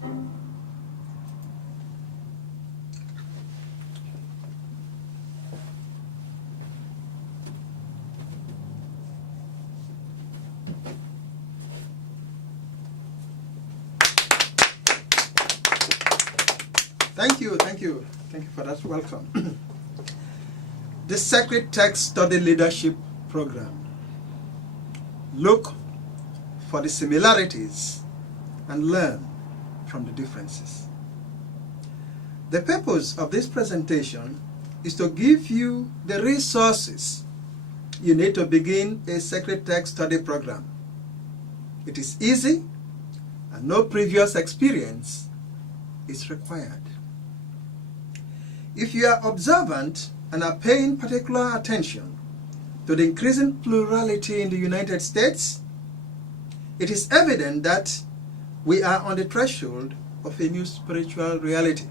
Thank you for that welcome. The Sacred Text Study Leadership Program. Look for the similarities and learn from the differences. The purpose of this presentation is to give you the resources you need to begin a Sacred Text Study Program. It is easy and no previous experience is required. If you are observant and are paying particular attention to the increasing plurality in the United States, it is evident that we are on the threshold of a new spiritual reality.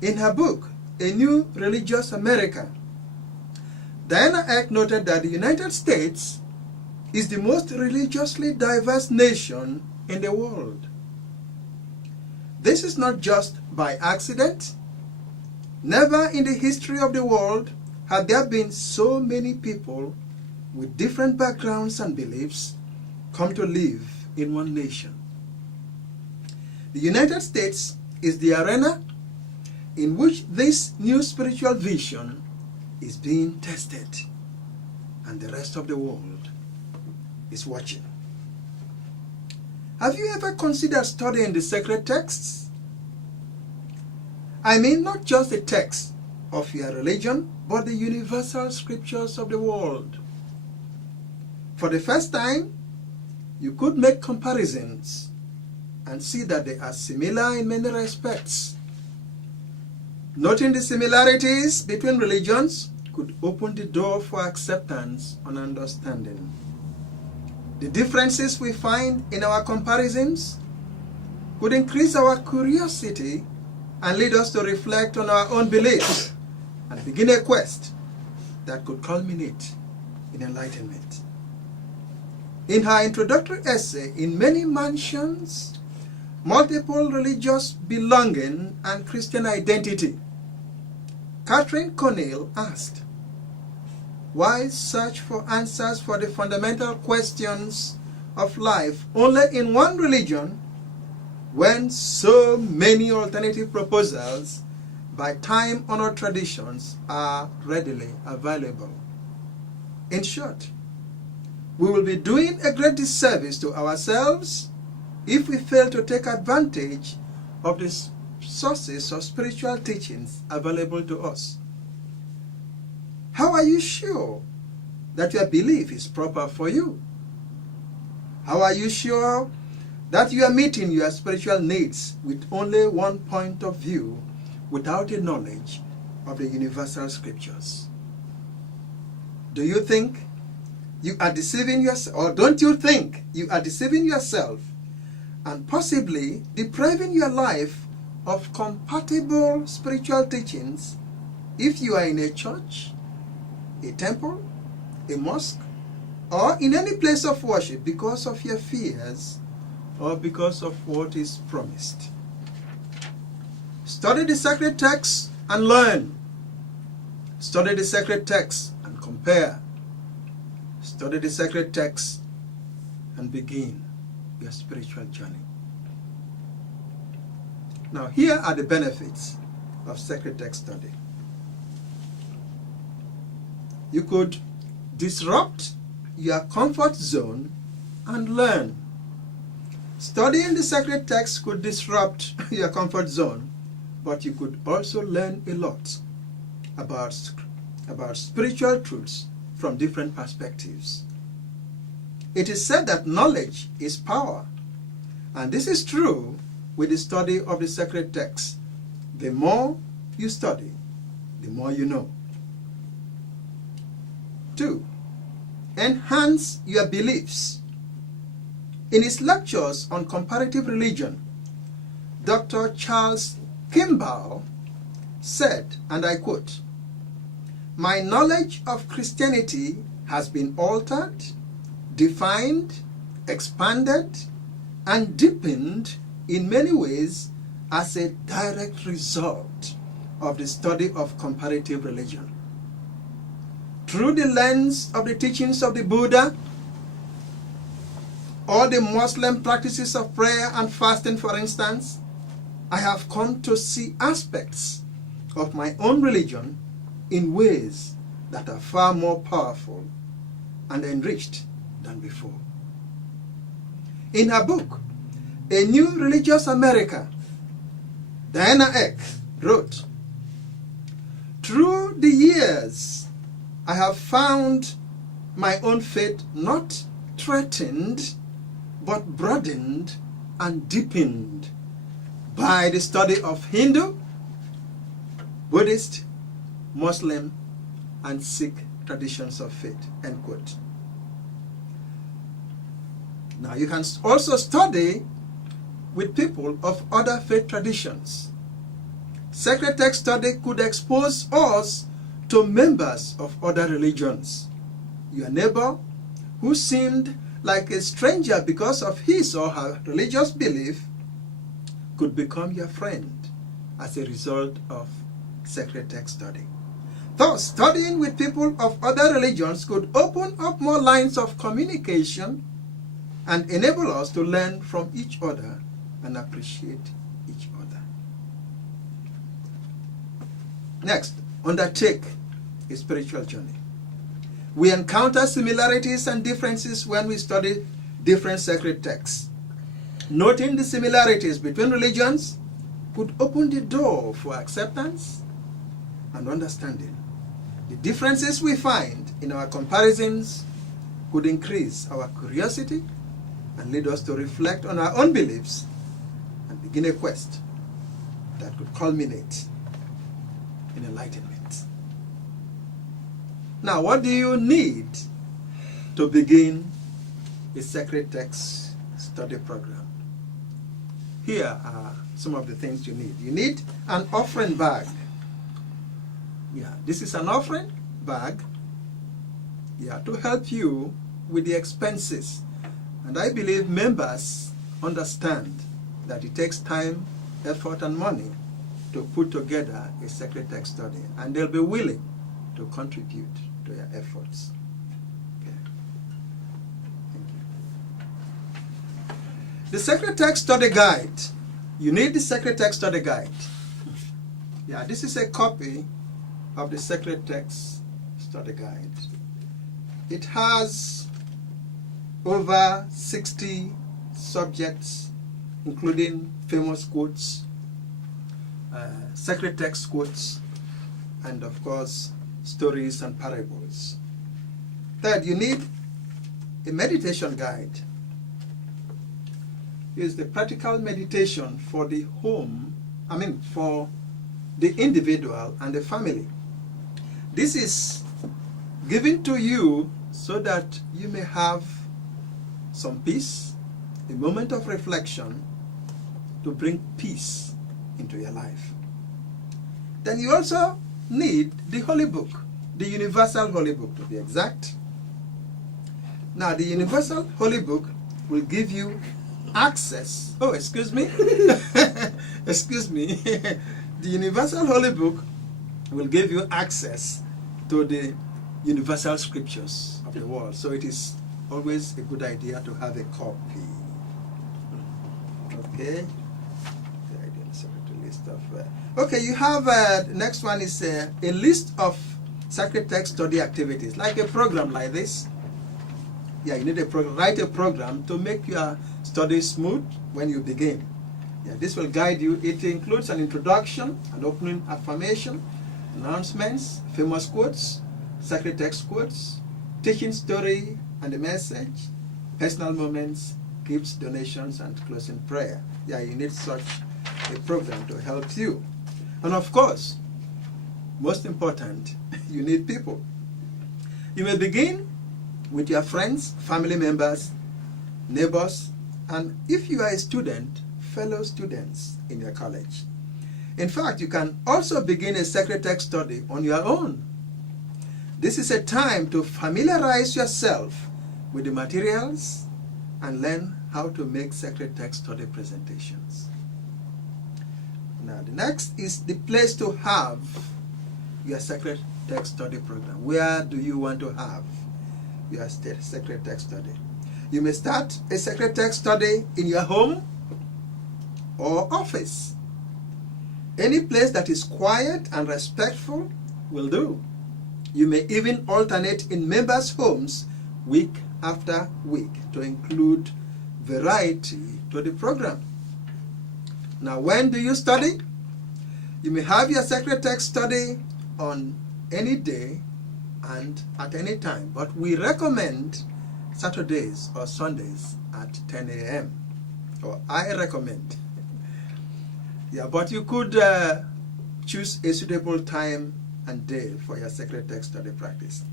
In her book, A New Religious America, Diana Eck noted that the United States is the most religiously diverse nation in the world. This is not just by accident. Never in the history of the world had there been so many people with different backgrounds and beliefs come to live in one nation. The United States is the arena in which this new spiritual vision is being tested, and the rest of the world is watching. Have you ever considered studying the sacred texts? I mean, not just the text of your religion, but the universal scriptures of the world. For the first time, you could make comparisons and see that they are similar in many respects. Noting the similarities between religions could open the door for acceptance and understanding. The differences we find in our comparisons could increase our curiosity and lead us to reflect on our own beliefs and begin a quest that could culminate in enlightenment. In her introductory essay, In Many Mansions, Multiple Religious Belonging and Christian Identity, Catherine Cornell asked, why search for answers for the fundamental questions of life only in one religion when so many alternative proposals by time-honored traditions are readily available? In short, we will be doing a great disservice to ourselves if we fail to take advantage of the sources of spiritual teachings available to us. How are you sure that your belief is proper for you? How are you sure that you are meeting your spiritual needs with only one point of view without a knowledge of the universal scriptures? Do you think you are deceiving yourself, or don't you think you are deceiving yourself and possibly depriving your life of compatible spiritual teachings if you are in a church, a temple, a mosque, or in any place of worship because of your fears or because of what is promised? Study the sacred texts and learn. Study the sacred texts and compare. Study the sacred texts and begin your spiritual journey. Now, here are the benefits of sacred text study. You could disrupt your comfort zone and learn. Studying the sacred text could disrupt your comfort zone, but you could also learn a lot about spiritual truths from different perspectives. It is said that knowledge is power, and this is true with the study of the sacred text. The more you study, the more you know. 2. Enhance your beliefs. In his lectures on comparative religion, Dr. Charles Kimball said, and I quote, "My knowledge of Christianity has been altered, defined, expanded, and deepened in many ways as a direct result of the study of comparative religion. Through the lens of the teachings of the Buddha, or the Muslim practices of prayer and fasting, for instance, I have come to see aspects of my own religion in ways that are far more powerful and enriched than before. In her book, A New Religious America, Diana Eck wrote, "Through the years, I have found my own faith not threatened, but broadened and deepened by the study of Hindu, Buddhist, Muslim, and Sikh traditions of faith." End quote. Now you can also study with people of other faith traditions. Sacred text study could expose us to members of other religions. Your neighbor, who seemed like a stranger because of his or her religious belief, could become your friend as a result of sacred text study. Thus, studying with people of other religions could open up more lines of communication and enable us to learn from each other and appreciate each other. Next, undertake a spiritual journey. We encounter similarities and differences when we study different sacred texts. Noting the similarities between religions could open the door for acceptance and understanding. The differences we find in our comparisons could increase our curiosity and lead us to reflect on our own beliefs and begin a quest that could culminate in enlightenment. Now, what do you need to begin a sacred text study program? Here are some of the things you need. You need an offering bag. Yeah, this is an offering bag, to help you with the expenses. And I believe members understand that it takes time, effort, and money to put together a sacred text study, and they'll be willing to contribute to your efforts. Okay. Thank you. The Sacred Text Study Guide. You need the Sacred Text Study Guide. This is a copy of the Sacred Text Study Guide. It has over 60 subjects, including famous quotes, sacred text quotes, and of course, stories and parables. Third, you need a meditation guide. It's the practical meditation for the for the individual and the family. This is given to you so that you may have some peace, a moment of reflection to bring peace into your life. Then you also need the Holy Book, the Universal Holy Book to be exact. Now, the Universal Holy Book will give you access. Oh, excuse me. Excuse me. The Universal Holy Book will give you access to the universal scriptures of the world. So it is always a good idea to have a copy. Okay. Okay, you have the next one is a list of sacred text study activities, like a program like this. You need a program. Write a program to make your study smooth when you begin. This will guide you. It includes an introduction, an opening affirmation, announcements, famous quotes, sacred text quotes, teaching story and the message, personal moments, gifts, donations, and closing prayer. You need such a program to help you. And of course, most important, you need people. You may begin with your friends, family members, neighbors, and if you are a student, fellow students in your college. In fact, you can also begin a sacred text study on your own. This is a time to familiarize yourself with the materials and learn how to make sacred text study presentations. Now, the next is the place to have your sacred text study program. Where do you want to have your sacred text study? You may start a sacred text study in your home or office. Any place that is quiet and respectful will do. You may even alternate in members' homes week after week to include variety to the program. Now, when do you study? You may have your sacred text study on any day and at any time, but we recommend Saturdays or Sundays at 10 a.m. or I recommend. Yeah, but you could choose a suitable time and day for your sacred text study practice.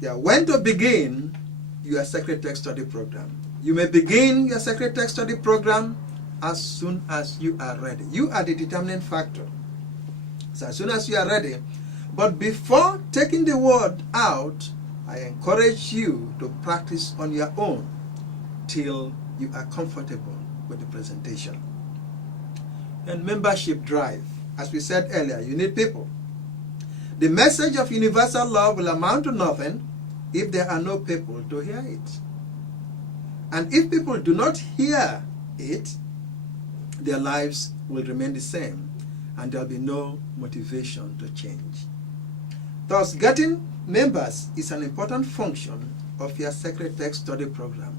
Yeah, when to begin your sacred text study program? You may begin your sacred text study program as soon as you are ready. You are the determining factor. So as soon as you are ready. But before taking the word out, I encourage you to practice on your own till you are comfortable with the presentation. And membership drive. As we said earlier, you need people. The message of universal love will amount to nothing if there are no people to hear it. And if people do not hear it, their lives will remain the same and there will be no motivation to change. Thus, getting members is an important function of your sacred text study program.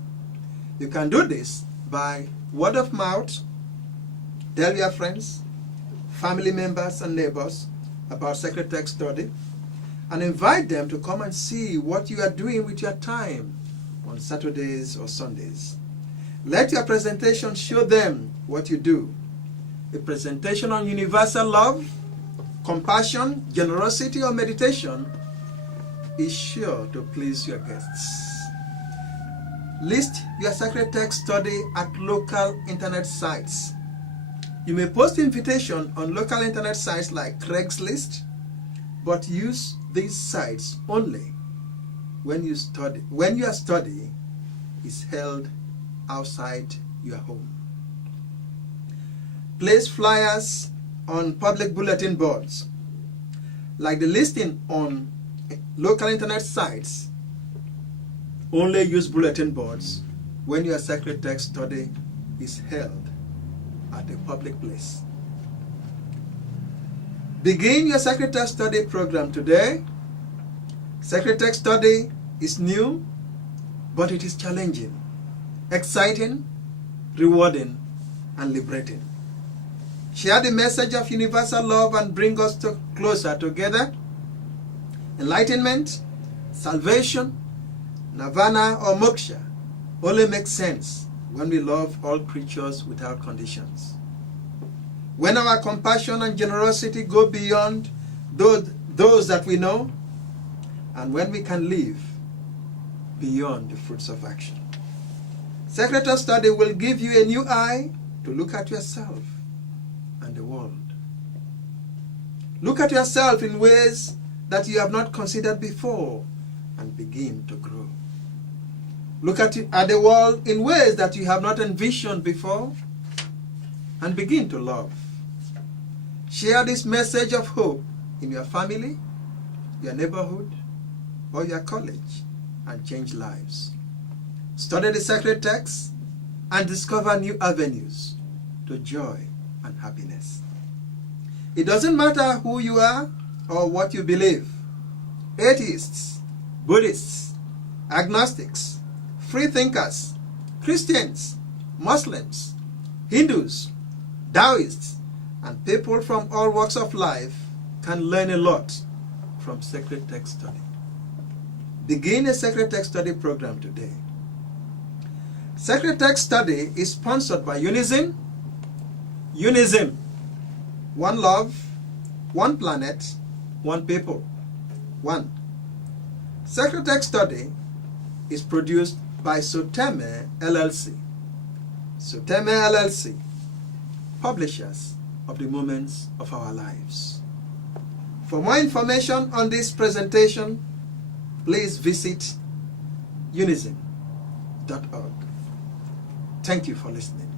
You can do this by word of mouth. Tell your friends, family members and neighbors about sacred text study and invite them to come and see what you are doing with your time on Saturdays or Sundays. Let your presentation show them what you do. A presentation on universal love, compassion, generosity, or meditation is sure to please your guests. List your sacred text study at local internet sites. You may post invitation on local internet sites like Craigslist, but use these sites only when your study is held outside your home. Place flyers on public bulletin boards. Like the listing on local internet sites, only use bulletin boards when your sacred text study is held at a public place. Begin your sacred text study program today. Sacred text study is new, but it is challenging, exciting, rewarding, and liberating. Share the message of universal love and bring us closer together. Enlightenment, salvation, nirvana, or moksha only makes sense when we love all creatures without conditions. When our compassion and generosity go beyond those that we know, and when we can live beyond the fruits of action. Sacred text study will give you a new eye to look at yourself and the world. Look at yourself in ways that you have not considered before and begin to grow. Look at the world in ways that you have not envisioned before and begin to love. Share this message of hope in your family, your neighborhood, or your college and change lives. Study the sacred texts and discover new avenues to joy and happiness. It doesn't matter who you are or what you believe. Atheists, Buddhists, agnostics, free thinkers, Christians, Muslims, Hindus, Taoists, and people from all walks of life can learn a lot from sacred text study. Begin a sacred text study program today. Sacred text study is sponsored by Unizim. Unizim, one love, one planet, one people. 1. Sacred text study is produced by Soteme LLC. Soteme LLC, publishers of the moments of our lives. For more information on this presentation, please visit unizim.org. Thank you for listening.